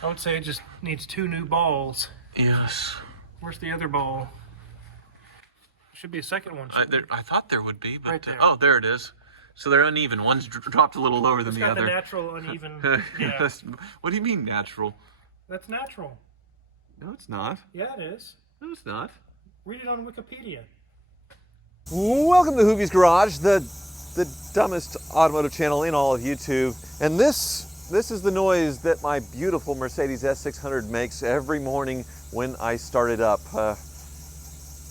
I would say it just needs 2 new balls. Yes. Where's the other ball? Should be a second one. I thought there would be, but right there. Oh, there it is. So they're uneven. One's dropped a little lower than the other. The natural uneven. Yeah. What do you mean natural? That's natural. No, it's not. Yeah, it is. No, it's not. Read it on Wikipedia. Welcome to Hoovie's Garage, the dumbest automotive channel in all of YouTube. And this is the noise that my beautiful Mercedes S600 makes every morning when I start it up.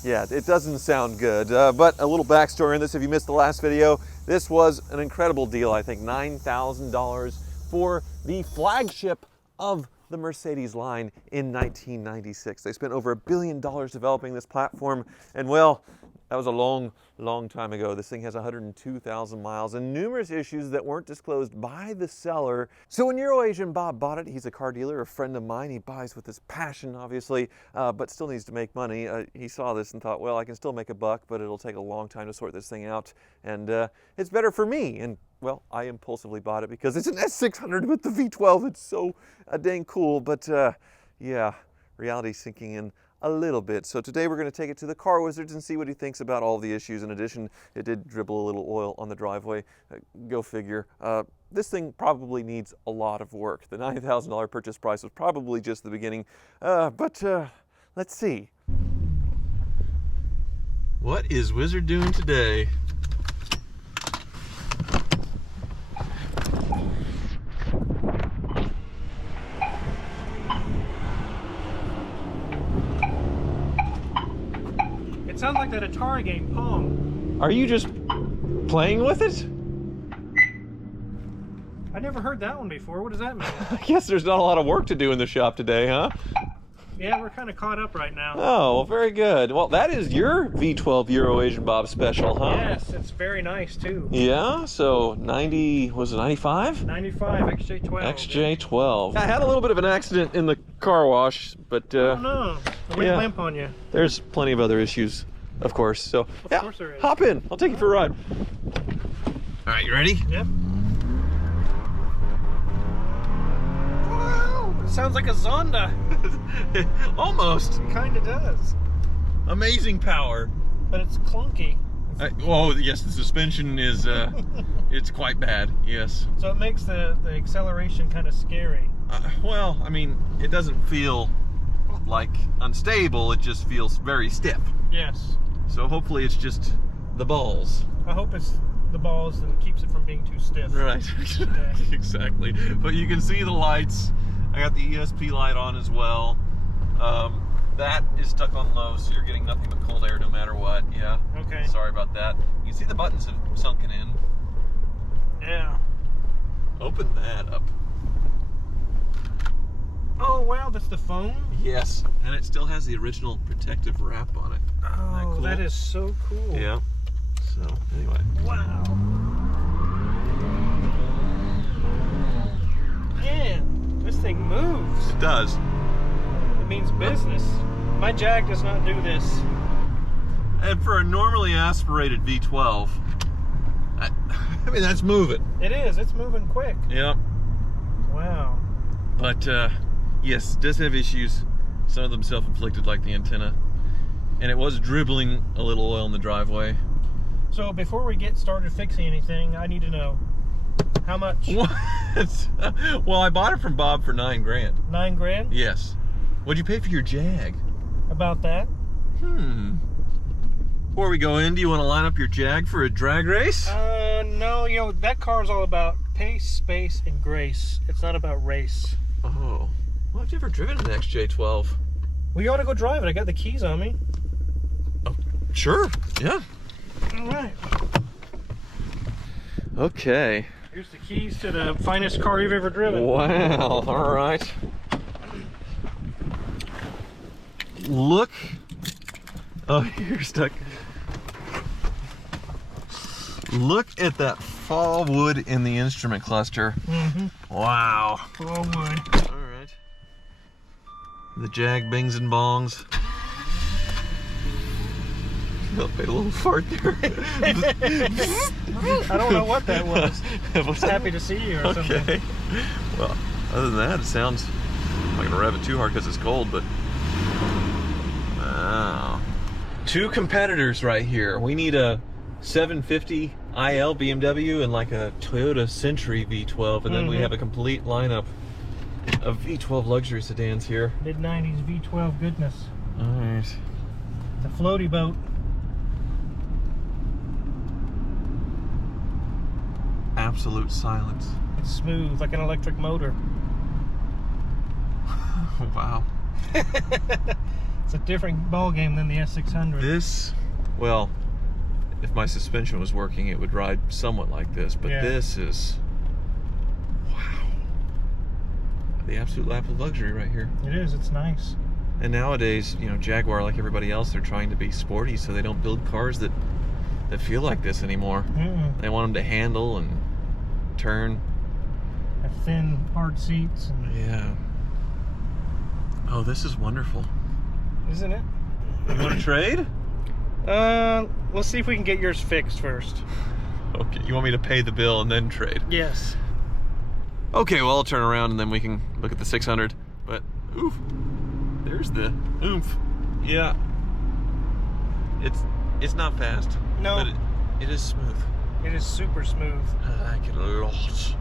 Yeah, it doesn't sound good, but a little backstory on this. If you missed the last video, this was an incredible deal. I think $9,000 for the flagship of the Mercedes line in 1996. They spent over $1 billion developing this platform, and well, that was a long time ago. This thing has 102,000 miles and numerous issues that weren't disclosed by the seller. So when Euro-Asian Bob bought it, he's a car dealer, a friend of mine. He buys with his passion, obviously, but still needs to make money. He saw this and thought, well, I can still make a buck, but it'll take a long time to sort this thing out. And it's better for me. And well, I impulsively bought it because it's an S600 with the V12. It's so dang cool. But yeah, reality's sinking in a little bit. So today we're going to take it to the car wizards and see what he thinks about all the issues. In addition, it did dribble a little oil on the driveway. Go figure. This thing probably needs a lot of work. The $9,000 purchase price was probably just the beginning. But let's see. What is Wizard doing today? It sounds like that Atari game, Pong. Are you just playing with it? I never heard that one before. What does that mean? I guess there's not a lot of work to do in the shop today, huh? Yeah, we're kind of caught up right now. Oh, well, very good. Well, that is your V12 Euro-Asian Bob special, huh? Yes, it's very nice too. Yeah, so 90, was it 95? 95 XJ12. XJ12. I had a little bit of an accident in the car wash, but Oh no, a red lamp on you. There's plenty of other issues, of course. So Of course there is. Hop in. I'll take you for a ride. All right, you ready? Yep. Wow, it sounds like a Zonda. Almost. It kind of does. Amazing power. But it's clunky. Oh, yes, the suspension is, it's quite bad, yes. So it makes the acceleration kind of scary. Well, I mean, it doesn't feel like unstable, it just feels very stiff. Yes. So hopefully it's just the balls. I hope it's the balls that keeps it from being too stiff. Right, exactly. But you can see the lights. I got the ESP light on as well. That is stuck on low, so you're getting nothing but cold air no matter what. Yeah. Okay. Sorry about that. You can see the buttons have sunken in. Yeah. Open that up. Oh wow, that's the phone? Yes, and it still has the original protective wrap on it. Oh, cool? that is so cool. Yeah. So, anyway. Wow. Man, this thing moves. It does. It means business. My Jag does not do this. And for a normally aspirated V12, I mean, that's moving. It is. It's moving quick. Yeah. Wow. But, yes, it does have issues. Some of them self-inflicted, like the antenna. And it was dribbling a little oil in the driveway. So before we get started fixing anything, I need to know how much? What? Well, I bought it from Bob for $9 grand. 9 grand? Yes. What'd you pay for your Jag? About that? Before we go in, do you want to line up your Jag for a drag race? No, you know, that car's all about pace, space, and grace. It's not about race. Oh. Well, have you ever driven an XJ12? Well, you ought to go drive it. I got the keys on me. Oh, sure. Yeah. All right. Okay. Here's the keys to the finest car you've ever driven. Wow. All right. Look. Oh, you're stuck. Look at that fall wood in the instrument cluster. Wow. Oh, wood. All right. The Jag bings and bongs. I made a little fart there. I don't know what that was. Just happy to see you or something. Okay. Well, other than that, it sounds I'm not gonna rev it too hard because it's cold, but wow. Two competitors right here. We need a 750 IL BMW and like a Toyota Century V12, and then we have a complete lineup of V12 luxury sedans here. Mid-90s V12 goodness. All right. It's a floaty boat. Absolute silence. It's smooth, like an electric motor. Wow. It's a different ball game than the S600. This, well, if my suspension was working, it would ride somewhat like this, but this is, wow, the absolute lap of luxury right here. It is, it's nice. And nowadays, you know, Jaguar, like everybody else, they're trying to be sporty, so they don't build cars that feel like this anymore. They want them to handle and turn. Have thin, hard seats. And yeah. Oh, this is wonderful. Isn't it? You want to trade? Let's see if we can get yours fixed first. Okay, you want me to pay the bill and then trade? Yes. Okay, well, I'll turn around and then we can look at the 600. But, oof, there's the oomph. Yeah. It's not fast. No. But it is smooth. It is super smooth. I like it a lot.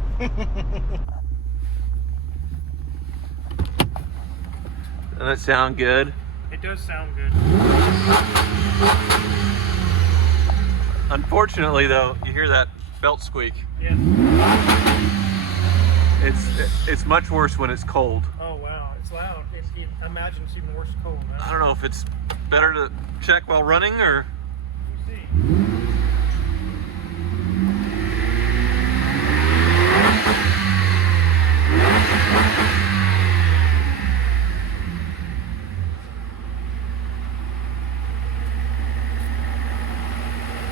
Doesn't that sound good? It does sound good. Unfortunately, though, you hear that belt squeak. Yeah. It's much worse when it's cold. Oh wow, it's loud. I imagine it's even worse cold. I don't know if it's better to check while running or. Let me see.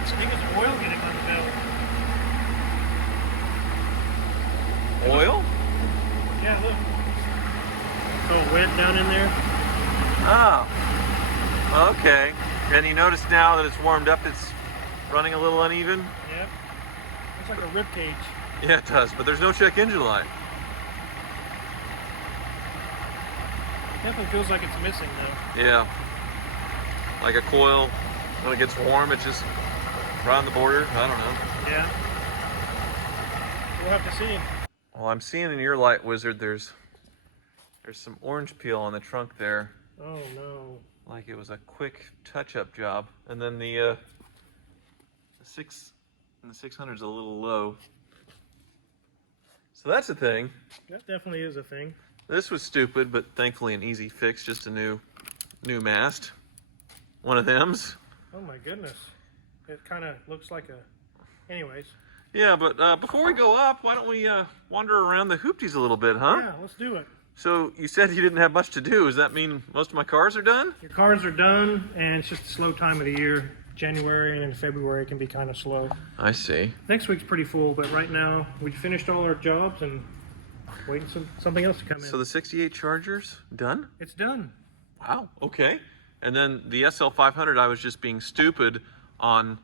I think it's oil getting on the belt. Oil? Yeah, look. It's all wet down in there. Oh, okay. And you notice now that it's warmed up, it's running a little uneven? Yep. Looks like a rib cage. Yeah, it does, but there's no check engine light. Definitely feels like it's missing though. Yeah. Like a coil, when it gets warm, it just right on the border. I don't know. Yeah. We'll have to see. Well, I'm seeing in your light wizard there's some orange peel on the trunk there. Oh no. Like it was a quick touch-up job. And then the 600's a little low. So that's a thing. That definitely is a thing. This was stupid, but thankfully an easy fix, just a new mast. One of them's. Oh my goodness. It kind of looks like a... Anyways. Yeah, but before we go up, why don't we wander around the hoopties a little bit, huh? Yeah, let's do it. So you said you didn't have much to do. Does that mean most of my cars are done? Your cars are done, and it's just a slow time of the year. January and February can be kind of slow. I see. Next week's pretty full, but right now we finished all our jobs and waiting something else to come in. So the 68 Charger's done? It's done. Wow, okay. And then the SL500, I was just being stupid on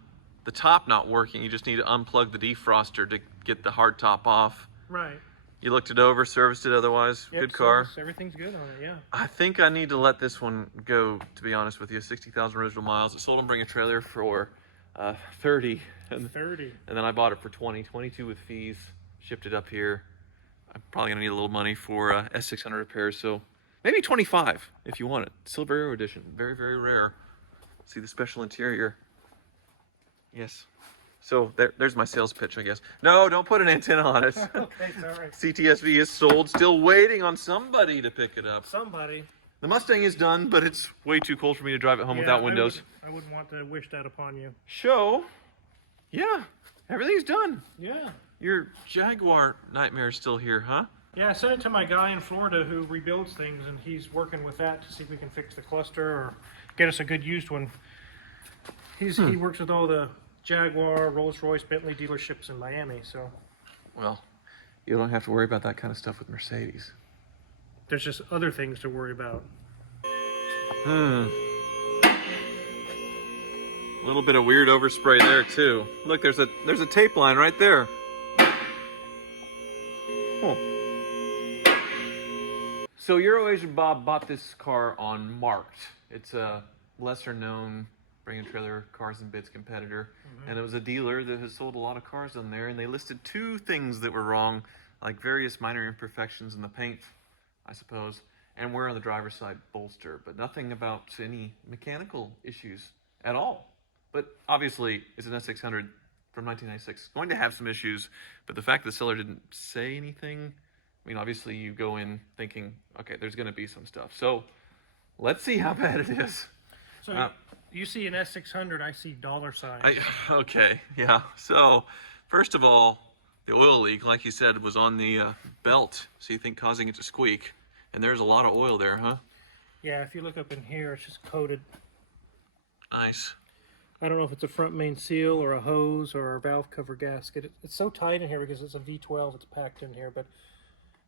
the top not working. You just need to unplug the defroster to get the hard top off. Right. You looked it over, serviced it otherwise. Yep, good car. Everything's good on it, yeah. I think I need to let this one go, to be honest with you. 60,000 original miles. It sold on Bring a Trailer for 30. And 30. And then I bought it for 20, 22 with fees. Shipped it up here. I'm probably gonna need a little money for S600 repairs, so maybe 25 if you want it. Silver Aero Edition, very, very rare. See the special interior. Yes. So there's my sales pitch, I guess. No, don't put an antenna on it. Okay, sorry. CTSV is sold, still waiting on somebody to pick it up. Somebody. The Mustang is done, but it's way too cold for me to drive it home without windows. I wouldn't want to wish that upon you. Show. Yeah, everything's done. Yeah. Your Jaguar nightmare is still here, huh? Yeah, I sent it to my guy in Florida who rebuilds things, and he's working with that to see if we can fix the cluster or get us a good used one. He works with all the Jaguar, Rolls-Royce, Bentley dealerships in Miami, so. Well, you don't have to worry about that kind of stuff with Mercedes. There's just other things to worry about. A little bit of weird overspray there too. Look, there's a tape line right there. Oh. So Euroasian Bob bought this car on Marked. It's a lesser known bring and trailer cars and bits competitor. And it was a dealer that has sold a lot of cars on there, and they listed 2 things that were wrong, like various minor imperfections in the paint, I suppose, and wear on the driver's side bolster, but nothing about any mechanical issues at all. But obviously, it's an S600 from 1996. Going to have some issues, but the fact that the seller didn't say anything, I mean, obviously you go in thinking, okay, there's going to be some stuff. So let's see how bad it is. So you see an S600, I see dollar signs. Okay, yeah. So first of all, the oil leak, like you said, was on the belt, so you think causing it to squeak. And there's a lot of oil there, huh? Yeah, if you look up in here, it's just coated. Nice. I don't know if it's a front main seal or a hose or a valve cover gasket. It's so tight in here because it's a V12, it's packed in here, but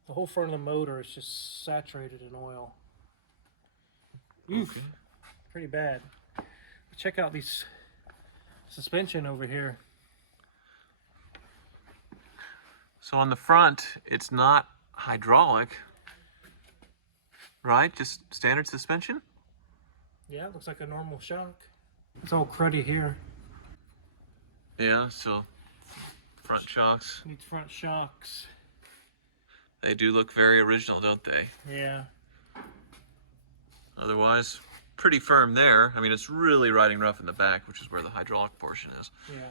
the whole front of the motor is just saturated in oil. Oof, Okay. pretty bad. Check out these suspension over here. So on the front, it's not hydraulic, right? Just standard suspension? Yeah, it looks like a normal shock. It's all cruddy here. Yeah, so front shocks. Needs front shocks. They do look very original, don't they? Yeah. Otherwise, pretty firm there. I mean, it's really riding rough in the back, which is where the hydraulic portion is. Yeah.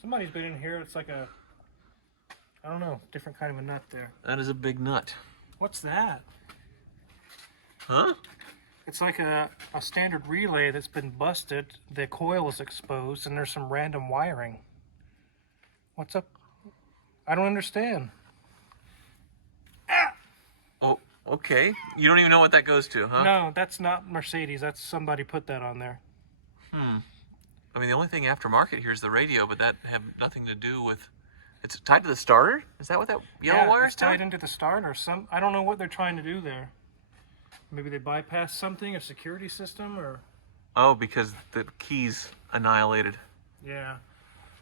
Somebody's been in here. It's like a, I don't know, different kind of a nut there. That is a big nut. What's that? Huh? It's like a standard relay that's been busted. The coil is exposed and there's some random wiring. What's up? I don't understand. Oh, okay. You don't even know what that goes to, huh? No, that's not Mercedes. That's somebody put that on there. I mean, the only thing aftermarket here is the radio, but that have nothing to do with... It's tied to the starter? Is that what that yellow wire is it's tied into the starter. I don't know what they're trying to do there. Maybe they bypassed something, a security system, or... Oh, because the key's annihilated. Yeah.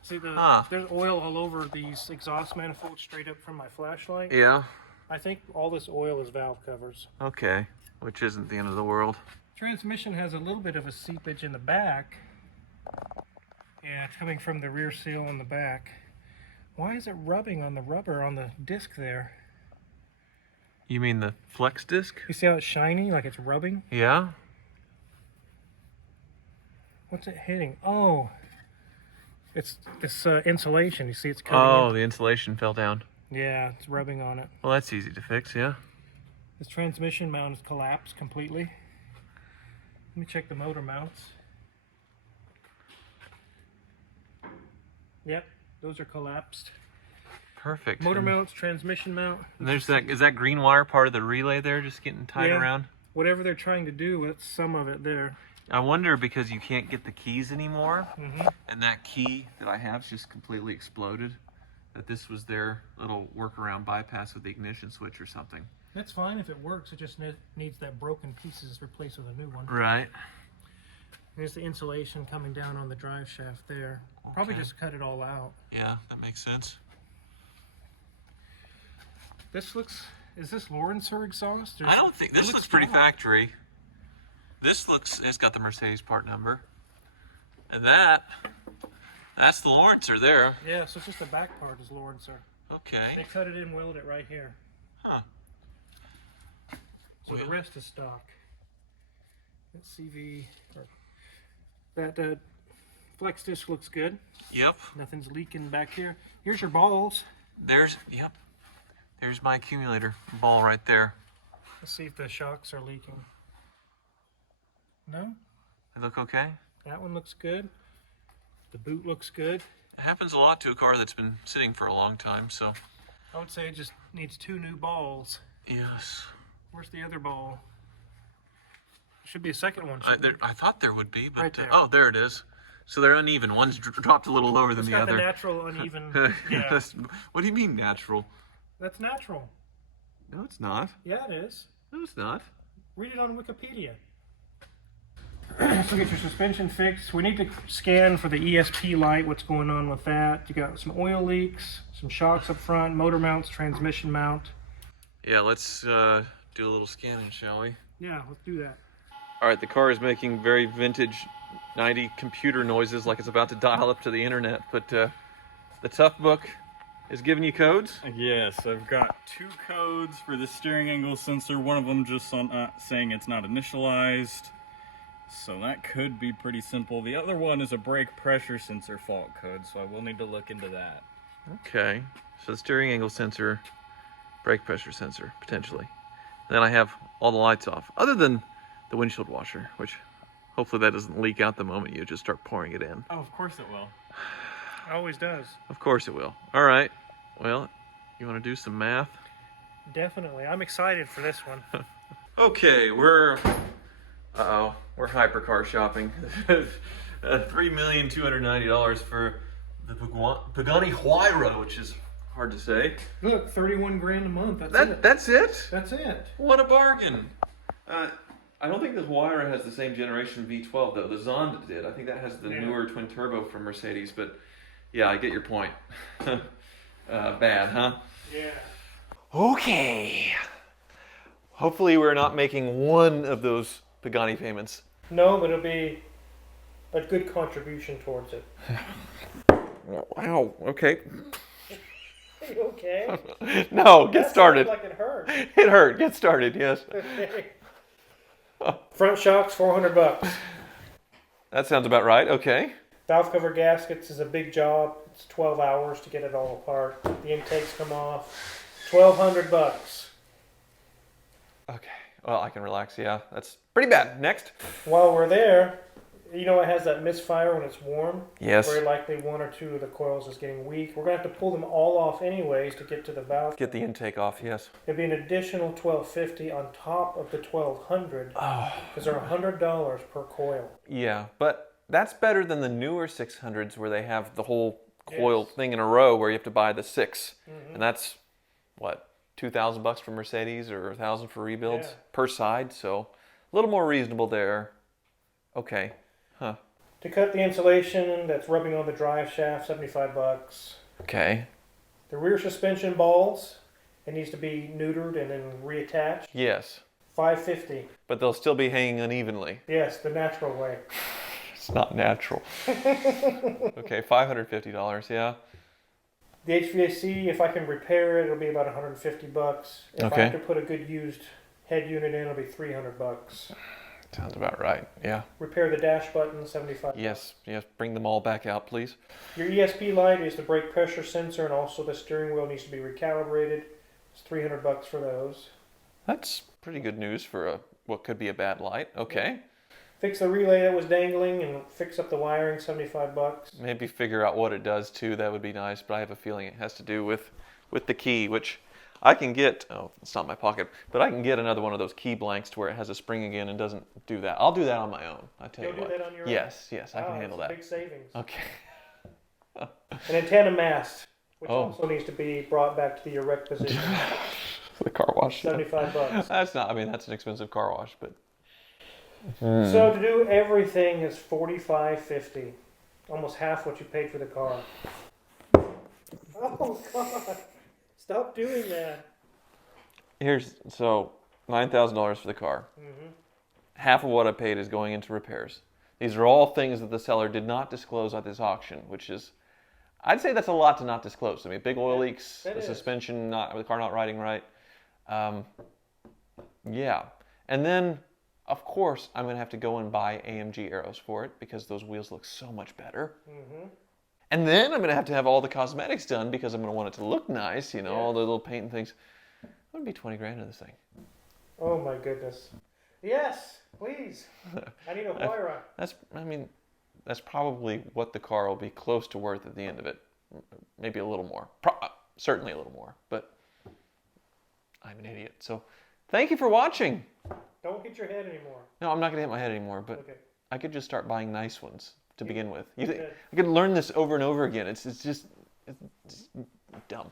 See, Huh. there's oil all over these exhaust manifolds straight up from my flashlight. Yeah. I think all this oil is valve covers. Okay. Which isn't the end of the world. Transmission has a little bit of a seepage in the back. Yeah, it's coming from the rear seal in the back. Why is it rubbing on the rubber on the disc there? You mean the flex disc? You see how it's shiny, like it's rubbing? Yeah. What's it hitting? Oh, it's this insulation. You see it's coming Oh, in? the insulation fell down. Yeah, it's rubbing on it. Well, that's easy to fix, yeah. This transmission mount is collapsed completely. Let me check the motor mounts. Yep, those are collapsed. Perfect. Motor And- mounts, transmission mount. And there's that. Is that green wire part of the relay there, just getting tied Yeah. around? Whatever they're trying to do, that's some of it there. I wonder because you can't get the keys anymore, Mm-hmm. and that key that I have just completely exploded. That this was their little workaround bypass with the ignition switch or something. That's fine if it works. It just needs that broken pieces replaced with a new one. Right. There's the insulation coming down on the drive shaft there. Probably Okay. just cut it all out. Yeah, that makes sense. This looks, is this Lawrencer exhaust? I don't think it this looks pretty strong. factory. This looks. It's got the Mercedes part number, and that's the Lawrencer there. Yeah, so it's just the back part is Lawrencer. They Okay. cut it in, welded it right here. Huh. So the Well- rest is stock. That CV, or that flex disc looks good. Yep. Nothing's leaking back here. Here's your balls. Yep. There's my accumulator ball right there. Let's see if the shocks are leaking. No, They look okay. that one looks good. The boot looks good. It happens a lot to a car that's been sitting for a long time, so. I would say it just needs 2 new balls. Yes. Where's the other ball? Should be a second one. shouldn't it? I thought there would be, but Right there. oh, there it is. So they're uneven. One's dropped a little lower than It's the got other. the natural uneven. Yeah, What do you mean natural? that's natural. No, it's not. Yeah, it is. No, it's not. Read it on Wikipedia. So get your suspension fixed. We need to scan for the ESP light, what's going on with that. You got some oil leaks, some shocks up front, motor mounts, transmission mount. Yeah, let's do a little scanning, shall we? Yeah, let's do that. All right, the car is making very vintage 90 computer noises like it's about to dial up to the internet, but the Tough Book is giving you codes? Yes, I've got 2 codes for the steering angle sensor. One of them just on, saying it's not initialized, so that could be pretty simple. The other one is a brake pressure sensor fault code, so I will need to look into that. Okay, so the steering angle sensor, brake pressure sensor, potentially. Then I have all the lights off, other than the windshield washer, which hopefully that doesn't leak out the moment you just start pouring it in. Oh, of course it will. Always does. Of course it will. All right, well, you want to do some math? Definitely. I'm excited for this one. Okay, we're hypercar shopping. $3,290 for the Pagani Huayra, which is hard to say. Look, 31 grand a month. That's it? That's it. What a bargain. I don't think the Jaguar has the same generation V12 though. The Zonda did. I think that has the newer twin turbo from Mercedes, but yeah, I get your point. Bad, huh? Yeah. Okay. Hopefully we're not making one of those Pagani payments. No, but it'll be a good contribution towards it. Wow, okay. Are you okay? No, get That started. sounded like it hurt. It hurt, get started, yes. Okay. Front shocks, $400. That sounds about right, okay. Valve cover gaskets is a big job. It's 12 hours to get it all apart. The intakes come off. $1,200. Okay, well, I can relax, yeah. That's pretty bad. Next. While we're there, you know it has that misfire when it's warm? Yes. Very likely 1 or 2 of the coils is getting weak. We're going to have to pull them all off anyways to get to the valve. Get the intake off, yes. It'd be an additional $1,250 on top of the $1,200 because they're $100 per coil. Yeah, but that's better than the newer 600s where they have the whole coil thing in a row where you have to buy the 6. And that's, what, $2,000 for Mercedes or $1,000 for rebuilds per side, so a little more reasonable there. Okay. Huh. To cut the insulation that's rubbing on the drive shaft, $75. Okay. The rear suspension balls, it needs to be neutered and then reattached. Yes. $550. But they'll still be hanging unevenly. Yes, the natural way. It's not natural. Okay, $550, yeah. The HVAC, if I can repair it, it'll be about $150. If I have to put a good used head unit in, it'll be $300. Sounds about right, yeah. Repair the dash button, $75. Yes, bring them all back out, please. Your ESP light is the brake pressure sensor, and also the steering wheel needs to be recalibrated. It's $300 for those. That's pretty good news for what could be a bad light. Okay. Fix the relay that was dangling and fix up the wiring, $75. Maybe figure out what it does too, that would be nice, but I have a feeling it has to do with the key, which I can get, oh, it's not in my pocket, but I can get another one of those key blanks to where it has a spring again and doesn't do that. I'll do that on my own, I tell you what. You'll do that on your own? Yes, I can handle that. Big savings. Okay. An antenna mast, which also needs to be brought back to the erect position. The car wash. $75. That's not, I mean, that's an expensive car wash, but. So to do everything is $45.50. Almost half what you paid for the car. Oh God. Stop doing that. So $9,000 for the car. Half of what I paid is going into repairs. These are all things that the seller did not disclose at this auction, which is, I'd say that's a lot to not disclose. I mean, big oil leaks, the suspension, the car not riding right. Yeah. And then, of course, I'm going to have to go and buy AMG arrows for it because those wheels look so much better. And then I'm going to have all the cosmetics done because I'm going to want it to look nice, you know, all the little paint and things. It would be 20 grand in this thing. Oh my goodness. Yes, please. I need a Huayra. That's probably what the car will be close to worth at the end of it. Maybe a little more. Certainly a little more, but I'm an idiot. So thank you for watching. Don't hit your head anymore. No, I'm not going to hit my head anymore, but Okay. I could just start buying nice ones to begin with. I could learn this over and over again. It's just dumb.